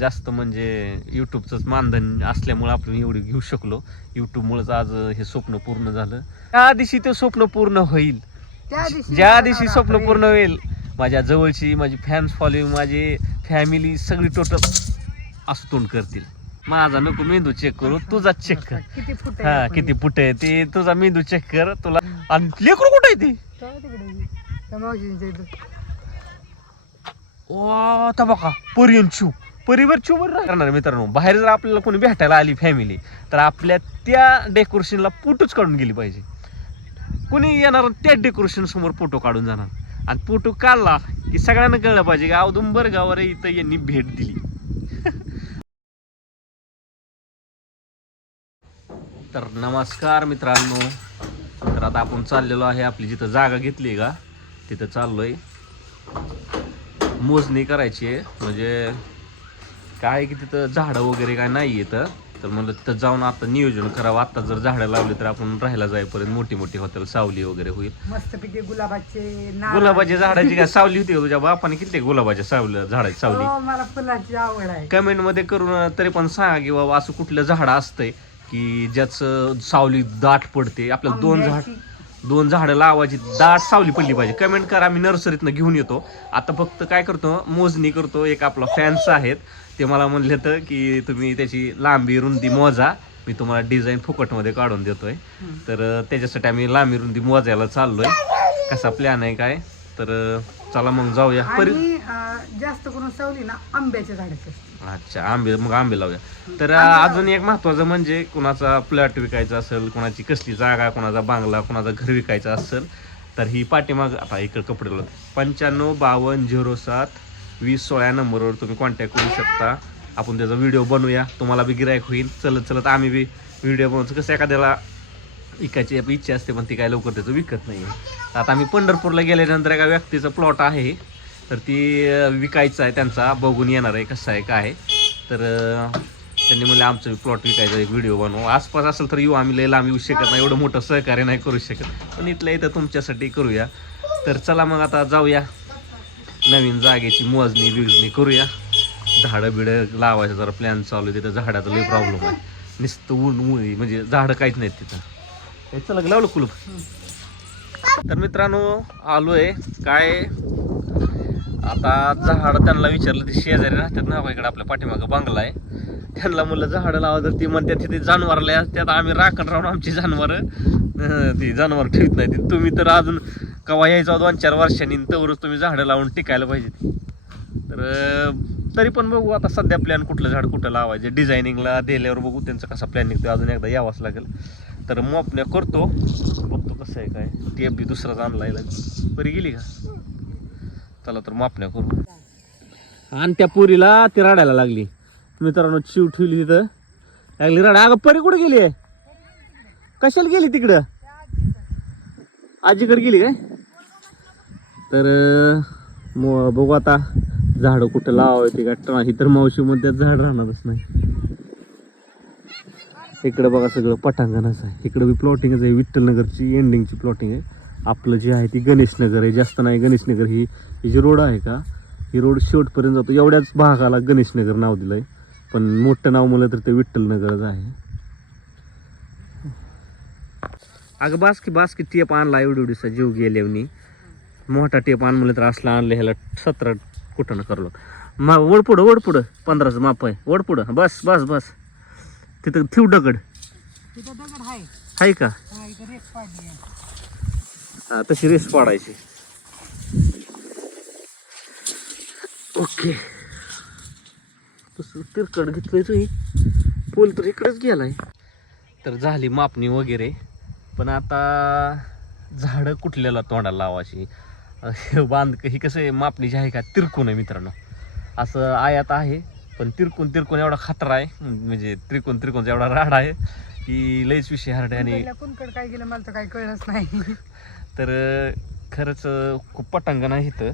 जास्त म्हणजे युट्यूबचंच मानधन असल्यामुळे आपण एवढं घेऊ शकलो. युट्यूबमुळेच आज हे स्वप्न पूर्ण झालं. त्या दिवशी ते स्वप्न पूर्ण होईल. ज्या दिवशी स्वप्न पूर्ण होईल माझ्या जवळची माझी फॅन्स फॉलोईंग माझी फॅमिली सगळी टोटल असं तोंड करतील. माझा नको मेंदू चेक करू तुझा चेक कर. फुट हा किती पुट आहे ते तुझा मेंदू चेक कर तुला आणि लेकरू कुठे आहे ती? त्या मावशींच्या इथं. वा आता बघा परियन चिव परिवार चिव राहणार मित्रांनो. बाहेर जर आपल्याला कोणी भेटायला आली फॅमिली तर आपल्या त्या डेकोरेशनला फोटोच काढून गेली पाहिजे. कोणी येणार त्या डेकोरेशन समोर फोटो काढून जाणार. आणि फोटो काढला की सगळ्यांना कळलं पाहिजे की औदुंबर गावाला इथं यांनी भेट दिली. तर नमस्कार मित्रांनो. तर आता आपण चाललेलो आहे आपली जिथं जागा घेतली का तिथं चाललोय. मोजणी करायची आहे. म्हणजे काय की तिथं झाडं वगैरे काय नाही येतं तर म्हणलं तिथं जाऊन आता नियोजन करावं. आता जर झाडं लावली तर आपण राहायला जाईपर्यंत मोठी मोठी होतील सावली वगैरे होईल. मस्तपैकी गुलाबाचे नारळ. गुलाबाच्या झाडाची काय सावली होती का तुझ्या बापाने? किती गुलाबाच्या सावल्या झाडाची सावली? हो, मला फुलाची आवड आहे. कमेंटमध्ये करून तरी पण सांगा की बाबा असं कुठलं झाड असतंय की ज्याचं सावली दाट पडते? आपल्याला दोन झाड आंब्याची. दोन झाडं लावायची दाट सावली पडली पाहिजे. कमेंट करा मी नर्सरीतनं घेऊन येतो. आता फक्त काय करतो मोजणी करतो. एक आपला फॅन्स आहेत. ते मला म्हणले तर की तुम्ही त्याची लांबी रुंदी मोजा. मी तुम्हाला डिझाईन फुकटमध्ये काढून देतोय. तर त्याच्यासाठी आम्ही लांबी रुंदी मोजायला चाललोय. कसा प्लॅन आहे काय? तर चला मग जाऊया. परि जास्त करून सावली ना आंब्याच्या झाडाचे अच्छा आंबे मग आंबे लावूया. तर अजून एक महत्वाचं म्हणजे कुणाचा प्लॉट विकायचा असेल कुणाची कसली जागा कुणाचा बांगला कुणाचा घर विकायचा असेल तर ही पाठीमाग आता इकडे कपडे लावले पंच्याण्णव बावन्न झिरो सात वीस सोळा नंबरवर तुम्ही कॉन्टॅक्ट करू शकता. आपण त्याचा व्हिडिओ बनवूया. तुम्हाला बी गिरायक होईल. चलत चलत आम्ही बी व्हिडिओ बनवतो. कसं एखाद्याला विकायची इच्छा असते पण ती काय लवकर त्याचं विकत नाही. आता आम्ही पंढरपूरला गेल्यानंतर एका व्यक्तीचा प्लॉट आहे. तर ती विकायचा आहे त्यांचा. बघून येणार आहे कसं आहे काय आहे. तर त्यांनी म्हणले आमचं प्लॉट विकायचा एक व्हिडिओ बनवू. आसपास असेल तर येऊ आम्ही. लय आम्ही येऊ शकत नाही. एवढं मोठं सहकार्य नाही करू शकत. पण इथलं इथं तुमच्यासाठी करूया. तर चला मग आता जाऊया. नवीन जागेची मोजणी बिजणी करूया. झाडं बिडं लावायचं जरा प्लॅन चालू आहे. तिथं झाडाचा लई प्रॉब्लेम आहे. नुसतं ऊन ऊन म्हणजे झाडं काहीच नाहीत तिथं. हे चला लावलं कुलूप. तर मित्रांनो आलो आहे काय? आता झाडं त्यांना विचारलं ते शेजारी राहतात ना इकडे आपल्या पाठीमागं बांगला आहे. त्यांना म्हणलं झाडं लावा. तर ती म्हणतात तिथे जनावरला त्यात आम्ही राखण राहून आमची जनावर. ती जनावर ठेवत नाही. तुम्ही तर अजून कवा यायचा दोन चार वर्षांनी तवरच तुम्ही झाडं लावून टिकायला पाहिजे तर तरी पण बघू आता सध्या प्लॅन कुठलं झाड कुठं लावायचं. डिझायनिंगला दिल्यावर बघू त्यांचं कसा प्लॅन निघतो अजून एकदा यावाच लागेल. तर मोपण्या करतो. बघतो कसं आहे काय. टेप बी दुसराच आणलाय बरी गेली का? चला तर मापण्या करू. आणि त्या पुरीला ती रडायला लागली. मित्रांनो चिव ठेवली तिथं. लागली रडा. अगं परी कुठे गेली? आहे कशाला गेली तिकडं? आजीकडे गेली काय? तर मग बघू आता झाडं कुठं लावायची का ट्रा- ही तर मावशीमध्ये झाड राहणारच नाही. इकडं बघा सगळं पटांगणच आहे. इकडं बी प्लॉटिंगच आहे. विठ्ठलनगरची एंडिंगची प्लॉटिंग आहे. आपलं जे आहे ती गणेशनगर आहे. जास्त नाही गणेशनगर ही ही जी रोड आहे का ही रोड शेवटपर्यंत जातो. एवढ्याच भागाला गणेशनगर नाव दिलं आहे पण मोठं नाव म्हणलं तर ते विठ्ठलनगरच आहे. अगं बास की बास की टेप आणला एवढी एवढीचा जीव गेल्यावनी. मोठा टेप आण म्हणलं तर असला आणलं ह्याला सतरा कुठं न करलो. मा वड पुढं पंधराचं माप आहे. पुढं. बस बस बस. तिथं ठेव दगड. आहे. का? हा, तशी रेस पाडायची. ओके. तसं तिरकड घेतलंय तुम्ही पूल तर इकडेच गेलाय. तर झाली मापणी वगैरे. पण आता झाडं कुठल्याला तोंडाला लावायची? बांध ही कसं आहे मापणी जी आहे का तिरकून आहे मित्रांनो. असं आयात आहे पण तिरकून तिरकून एवढा खतरा आहे म्हणजे त्रिकोण त्रिकोणचा एवढा राड आहे की लईच विषय हरड आहे आणि कुणकड काय गेलं मला तर काही कळलंच नाही. तर खरंच खूप पटांगण आहे इथं.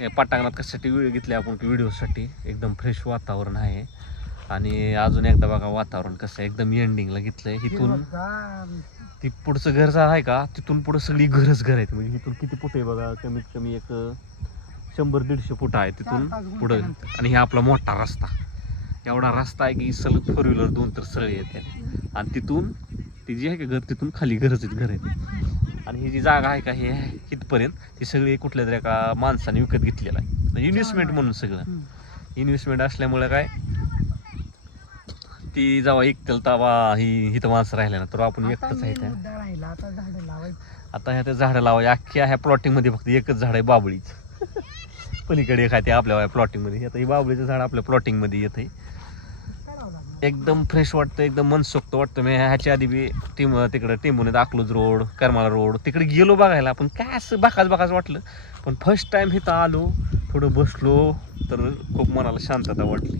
या पटांगणात कशासाठी वेळ घेतली आपण की व्हिडिओसाठी? एकदम फ्रेश वातावरण आहे. आणि अजून एकदा बघा वातावरण कसं आहे. एकदम एंडिंगला घेतलंय. इथून. ती पुढचं घर जे आहे का? तिथून पुढं सगळी घरच घर आहेत. म्हणजे इथून किती फुट आहे बघा? कमीत कमी एक शंभर दीडशे फूट आहे तिथून पुढं. आणि हे आपला मोठा रस्ता. एवढा रस्ता आहे की सलग फोर व्हीलर दोन तर सरळ येते. आणि तिथून ती जी आहे का घर तिथून खाली घरच आहेत घर आहेत. आणि ही जी जागा आहे का हे इथपर्यंत. ती सगळी कुठल्या तरी एका माणसाने विकत घेतलेलं आहे. म्हणजे इन्व्हेस्टमेंट म्हणून सगळं. इन्व्हेस्टमेंट असल्यामुळे काय ती जेव्हा एकटेल तेव्हा ही इथं माणसं राहिल्या ना तर आपण एकटंच आहे त्या. मुद्दा राहिला आता झाडं लावायचं. आता ह्या त्या झाडं लावायची अख्ख्या ह्या प्लॉटिंगमध्ये फक्त एकच झाड आहे बाबळीच. पलीकडे एक आहे ते आपल्या प्लॉटिंगमध्ये. आता ही बाबळीचं झाड आपल्या प्लॉटिंगमध्ये येत एकदम फ्रेश वाटतं एकदम मनसोक्त वाटतं मी ह्याच्या आधी बी टीम तिकडं टिंबून अकलूज रोड करमाळा रोड तिकडे गेलो बघायला. पण काय असं बाकाच बाकाच वाटलं. पण फर्स्ट टाइम इथं आलो थोडं बसलो तर खूप मनाला शांतता वाटली.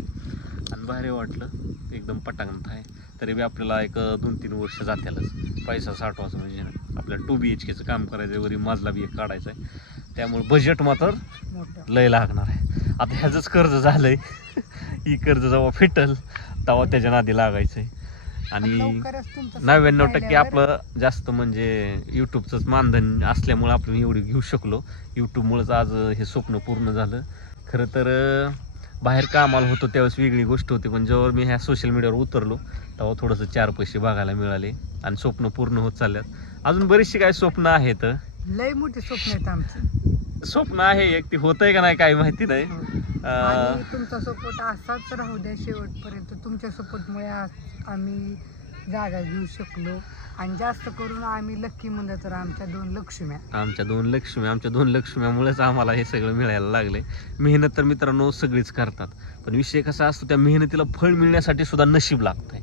भारी वाटलं. एकदम पटांगणात आहे. तरी बी आपल्याला एक दोन तीन वर्ष जात्यालच. पैसा साठवायचं म्हणजे ना आपल्याला टू बी एच केचं काम करायचं आहे, वरी मजला बी एक काढायचा आहे त्यामुळे बजेट मात्र लय लागणार आहे. आता ह्याचंच कर्ज झालंय. ही कर्ज जेव्हा फिटल तेव्हा त्याच्या नादी लागायचंय. आणि लवकरच तुमचं नव्याण्णव टक्के आपलं जास्त म्हणजे युट्यूबचंच मानधन असल्यामुळे आपण एवढी घेऊ शकलो. युट्यूबमुळेच आज हे स्वप्न पूर्ण झालं. खरं तर बाहेर कामाला होतो त्यावेळेस वेगळी गोष्ट होती पण जेव्हा मी ह्या सोशल मीडियावर उतरलो तेव्हा थोडंसं चार पैसे बघायला मिळाले आणि स्वप्न पूर्ण होत चालल्यात. अजून बरीचशी काय स्वप्न आहेत. लय मोठी स्वप्न आहेत आमची. स्वप्न आहे एक ती होतंय का नाही काही माहिती नाही. आणि तुमचा सपोर्ट असाच राहू द्या शेवटपर्यंत. तुमच्या सपोर्टमुळे आज आम्ही जागा घेऊ शकलो. आणि जास्त करून आम्ही लक्की म्हणलं तर आमच्या दोन लक्ष्म्या. आमच्या दोन लक्ष्मी आमच्या दोन लक्ष्म्यामुळेच आम्हाला हे सगळं मिळायला लागले. मेहनत तर मित्रांनो सगळीच करतात. पण विषय कसा असतो त्या मेहनतीला फळ मिळण्यासाठी सुद्धा नशीब आहे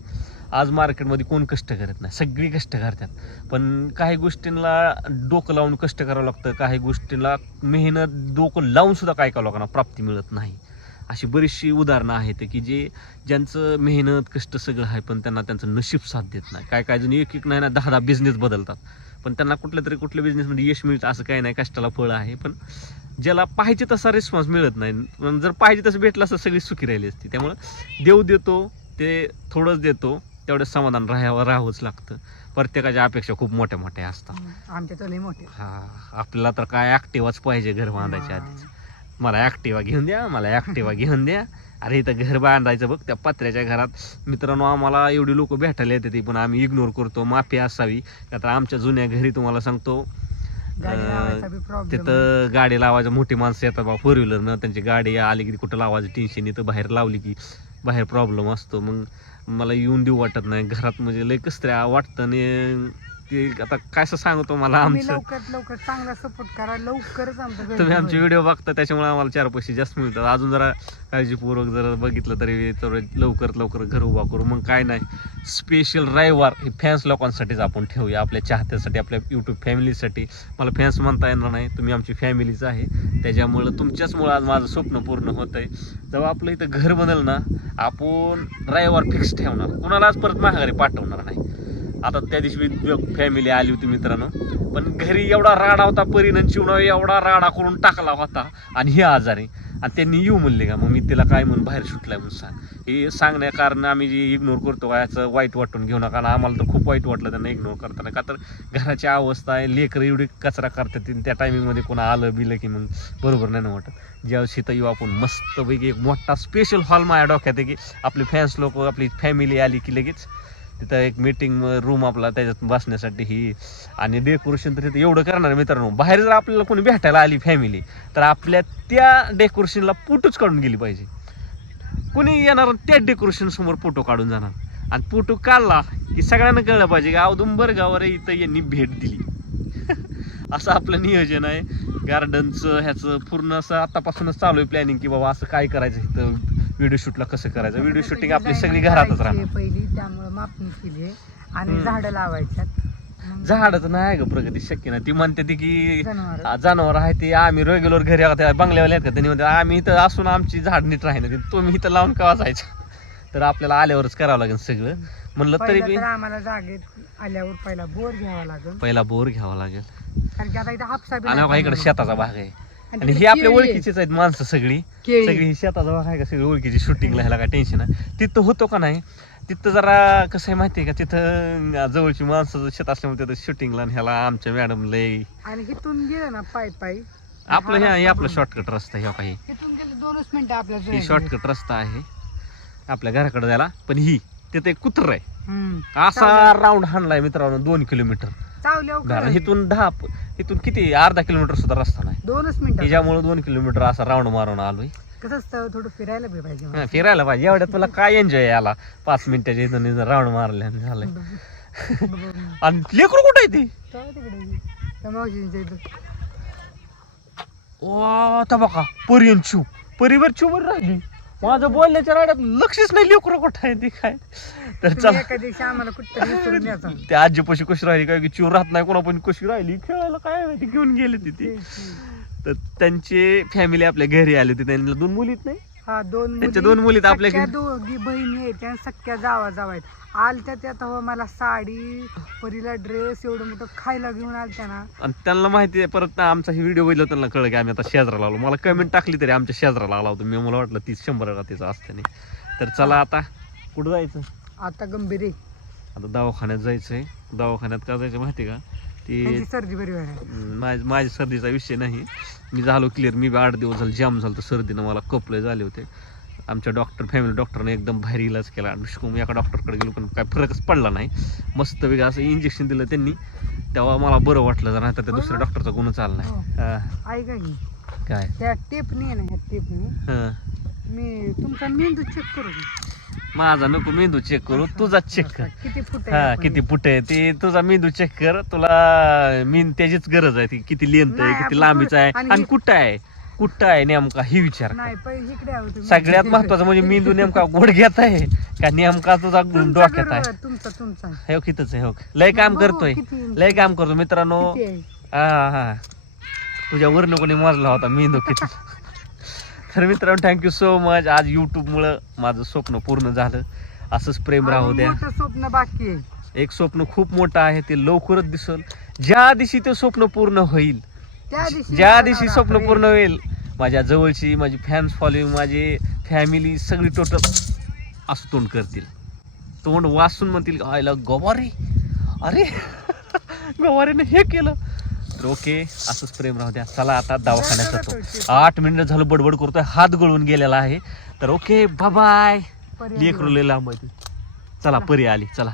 आज मार्केटमध्ये कोण कष्ट करत नाही? सगळी कष्ट करतात. पण काही गोष्टींना डोकं लावून कष्ट करावं लागतं. काही गोष्टींना मेहनत डोकं लावून सुद्धा काही काही लोकांना प्राप्ती मिळत नाही. अशी बरीचशी उदाहरणं आहेत की जे ज्यांचं मेहनत कष्ट सगळं आहे पण त्यांना त्यांचं नशीब साथ देत नाही. काय काय जण एक एक नाही ना दहा दहा बिझनेस बदलतात. पण त्यांना कुठल्या तरी कुठल्या बिझनेसमध्ये यश मिळतं असं काही नाही कष्टाला फळ आहे. पण ज्याला पाहिजे तसा रिस्पॉन्स मिळत नाही. जर पाहिजे तसं भेटलं असं सगळी सुखी राहिली असती. त्यामुळं देव देतो ते थोडंच देतो तेवढं समाधान राहावं राहावंच लागतं. प्रत्येकाच्या अपेक्षा खूप मोठ्या मोठ्या असतात आमच्या तर मोठे हा आपल्याला तर काय ॲक्टिवाच पाहिजे घर बांधायच्या आधीच. मला ॲक्टिवा घेऊन द्या मला ॲक्टिवा घेऊन द्या. अरे इथं घर बांधायचं बघ त्या पत्र्याच्या घरात. मित्रांनो आम्हाला एवढी लोक भेटायला येते ती पण आम्ही इग्नोर करतो माफी असावी. आता आमच्या जुन्या घरी तुम्हाला सांगतो तिथं गाडी लावायचं मोठी माणसं येतात बा फोर व्हीलरनं त्यांची गाडी आली की कुठं लावायचं टेन्शन येतं बाहेर लावली की बाहेर प्रॉब्लेम असतो. मग मला येऊन देऊ वाटत नाही. घरात म्हणजे लय कसं वाटतं आणि ते आता काय असं सांगतो मला तुम्ही आमचं? लवकरात लवकर चांगला सपोर्ट करा. लवकरच आमचं घर तुम्ही आमचे. व्हिडिओ बघता त्याच्यामुळे आम्हाला चार पैसे जास्त मिळतात. अजून जरा काळजीपूर्वक जर बघितलं तरी तर लवकरात लवकर घर उभा करू. मग काय नाही स्पेशल रविवार हे फॅन्स लोकांसाठीच आपण ठेवूया. आपल्या चाहत्यासाठी आपल्या यूट्यूब फॅमिलीसाठी मला फॅन्स म्हणता येणार नाही. तुम्ही आमची फॅमिलीच आहे. त्याच्यामुळं तुमच्याचमुळं आज माझं स्वप्न पूर्ण होत आहे जेव्हा आपलं इथं घर बनल ना आपण रविवार फिक्स ठेवणार. कुणालाच परत माघारी पाठवणार नाही. आता त्या दिवशी फॅमिली आली होती मित्रांनो. पण घरी एवढा राडा होता परिणाम चिवणा एवढा राडा करून टाकला होता. आणि हे आजारी. आणि त्यांनी येऊ म्हणले का मग मी तिला काय म्हणून बाहेर सुटलाय म्हणून सांग. हे सांगण्या कारण आम्ही जे इग्नोर करतो का याचं वाईट वाटून घेऊ नका. आणि आम्हाला तर खूप वाईट वाटलं त्यांना इग्नोर करताना. का तर घराची अवस्था आहे लेकरं एवढी कचरा करतात आणि त्या टायमिंगमध्ये कोणा आलं बिलं की मग बरोबर नाही ना वाटत. ज्यावेळेस इथं येऊ आपण मस्तपैकी एक मोठा स्पेशल हॉल माझ्या डोक्यात आहे की आपले फॅन्स लोक आपली फॅमिली आली की लगेच तिथं एक मीटिंग रूम आपला त्याच्यात बसण्यासाठी ही. आणि डेकोरेशन तर तिथं एवढं करणार आहे मित्रांनो. बाहेर जर आपल्याला कोणी भेटायला आली फॅमिली तर आपल्या त्या डेकोरेशनला फोटोच काढून गेली पाहिजे. कोणी येणार त्या डेकोरेशन समोर फोटो काढून जाणार. आणि फोटो काढला की सगळ्यांना कळलं पाहिजे की औदुंबर गावावर इथं यांनी भेट दिली. असं आपलं नियोजन आहे. गार्डनचं ह्याचं पूर्ण असं आतापासूनच चालू आहे प्लॅनिंग की बाबा असं काय करायचं इथं? व्हिडिओ शूटला कसं करायचं? व्हिडिओ शूटिंग आपली सगळी घरातच राहणार. पहिली त्यामुळे मापणी केली. आणि. झाडं लावायच्यात. झाडाचं नाही ग प्रगती शक्य नाही. ती म्हणते ती की जनावरं. आहे ते आम्ही रेग्युलर घरी बंगल्यावाले आहेत का? त्यांनी म्हणते आम्ही इथं असून आमची झाड नीट राहीना ती. तुम्ही इथं लावून का वाचायचं तर आपल्याला आल्यावरच करावं लागेल सगळं. म्हणलं तरी बी आम्हाला जागेत आल्यावर पहिला बोर घ्यावा लागेल. पहिला बोर घ्यावा लागेल. कारण की आता इकडे. शेताचा भाग आहे. आणि ही आपल्या. ओळखीचीच आहेत माणसं सगळी. सगळी ही भाग आहे का सगळी ओळखीची शूटिंगला ह्याला काय टेन्शन आहे? तिथं होतो का नाही? तिथं जरा कसं आहे माहिती आहे का? तिथं जवळची माणसं शेत असल्यामुळे तिथं शूटिंगला ह्याला आमच्या मॅडम लय आणि इथून गेलं ना पाय पायी. आपलं हे आपलं शॉर्टकट रस्ता हे काही दोनच मिनिटं आपल्या ही शॉर्टकट रस्ता आहे. आपल्या घराकडे जायला. पण ही तिथे कुत्र आहे. असा राऊंड हाणलाय मित्रांनो दोन किलोमीटर. करायचं. इथून दहा इथून किती? अर्धा किलोमीटर सुद्धा रस्ता नाही. दोनच मिनिटं. त्याच्यामुळे दोन किलोमीटर असा राऊंड मारून आलोय. कसं असतं? थोडं फिरायला बी पाहिजे हा, फिरायला पाहिजे. एवढ्या तुला काय एन्जॉय आला पाच मिनिटाच्या इथून राऊंड मारल्या झालंय. आणि लेकरू कुठे आहे ती? चला तिकडे त्या मावशींच्या इथं. वा त्या बघा परियन चिव परिवार चिवर राहिली. माझं बोलण्याच्या राड्यात लक्षच नाही लेकरू कुठं आहे ती काय. तर चला. एका दिवशी आम्हाला कुठतरी विसरून यायचा ते आजी पशी कशी राहिली काय की चिव राहत नाही कोणा पण कशी राहिली खेळायला काय माहिती घेऊन गेले तिथे तर त्यांचे फॅमिली आपल्या घरी आली होती त्यांना दोन मुली आहेत नाही हा दोन त्यांच्या मुली, दोन मुलीत आपल्या सख्या घरी. दोघी बहिणी आहेत त्या सख्या जावा जावा आहेत आलत्या त्या तेव्हा मला साडी परीला ड्रेस एवढं मोठं खायला घेऊन आलत्या ना. आणि त्यांना माहिती आहे परत ना आमचा हे व्हिडिओ बघितला त्यांना कळलं की आम्ही आता शेजाराला आलो. मला कमेंट टाकली तरी आमच्या शेजाराला आला होतो. मी मला वाटलं तीस शंभर रात्रीचं असतं नाही. तर चला आता कुठं जायचं? आता गंभीर आहे. आता दवाखान्यात जायचंय. दवाखान्यात का जायचं माहिती आहे का? ती त्यांची सर्दी बरी व्हायला अं, माझ माझ्या सर्दीचा विषय नाही. मी झालो क्लिअर मी बी आठ दिवस झालं जाम झालं तर सर्दीनं मला कपले झाले होते. आमच्या डॉक्टर फॅमिली डॉक्टरने एकदम भारी इलाज केला. अनुष्को मी एका डॉक्टरकडे गेलो पण काय फरकच पडला नाही. मस्त वेगळं असं इंजेक्शन दिलं त्यांनी. तेव्हा मला बरं वाटलं जरा तर त्या दुसऱ्या डॉक्टरचा गुण चालला हो. नाही ऐका की काय? त्या टेपनी आहे ना ह्या टेपनी हं. मी तुमचा मेंदू चेक करू का? माझा नको मेंदू चेक करू तुझा चेक कर. किती फुट हा आहे किती फुट आहे ते तुझा मेंदू चेक कर. तुला मेन त्याचीच गरज आहे ती किती लेंथ आहे नाही, किती आपण लांबीचा आहे आणि- आणि कुठं आहे? कुठं आहे नेमका? ही विचार कर. नाही पहिले इकडे आहो तुम्ही. सगळ्यात महत्वाचं म्हणजे मेंदू नेमका गुडघ्यात आहे का नेमका तुझा तुमचा डोक्यात बरोबर, आहे? तुमचा तुमचा. हे हो, कितीच आहे हो. लय काम बघू करतोय. किती. लय काम करतो मित्रांनो. किती आहे? हा हा. तुझ्या वरनं कोणी मोजला होता मेंदू किती. तर मित्रांनो थँक्यू सो मच आज युट्यूब मुळे माझं स्वप्न पूर्ण झालं. असंच प्रेम राहू द्या. मोठं स्वप्न बाकी आहे. एक स्वप्न खूप मोठं आहे ते लवकरच दिसल. ज्या दिवशी ते स्वप्न पूर्ण होईल त्या दिवशी ज्या दिवशी स्वप्न. पूर्ण होईल माझ्या जवळची माझी फॅन्स फॉलोईंग माझी फॅमिली सगळी टोटल असं तोंड करतील. तोंड वाचून म्हणतील आयला गवारे. अरे गवारीने हे केलं. तर ओके असंच प्रेम राहू द्या. चला आता दवाखान्यात जातो. आठ मिनिट झालं बडबड करतोय. हात गळून गेलेला आहे. तर ओके बाय लेकरू ते. चला परी आली. चला.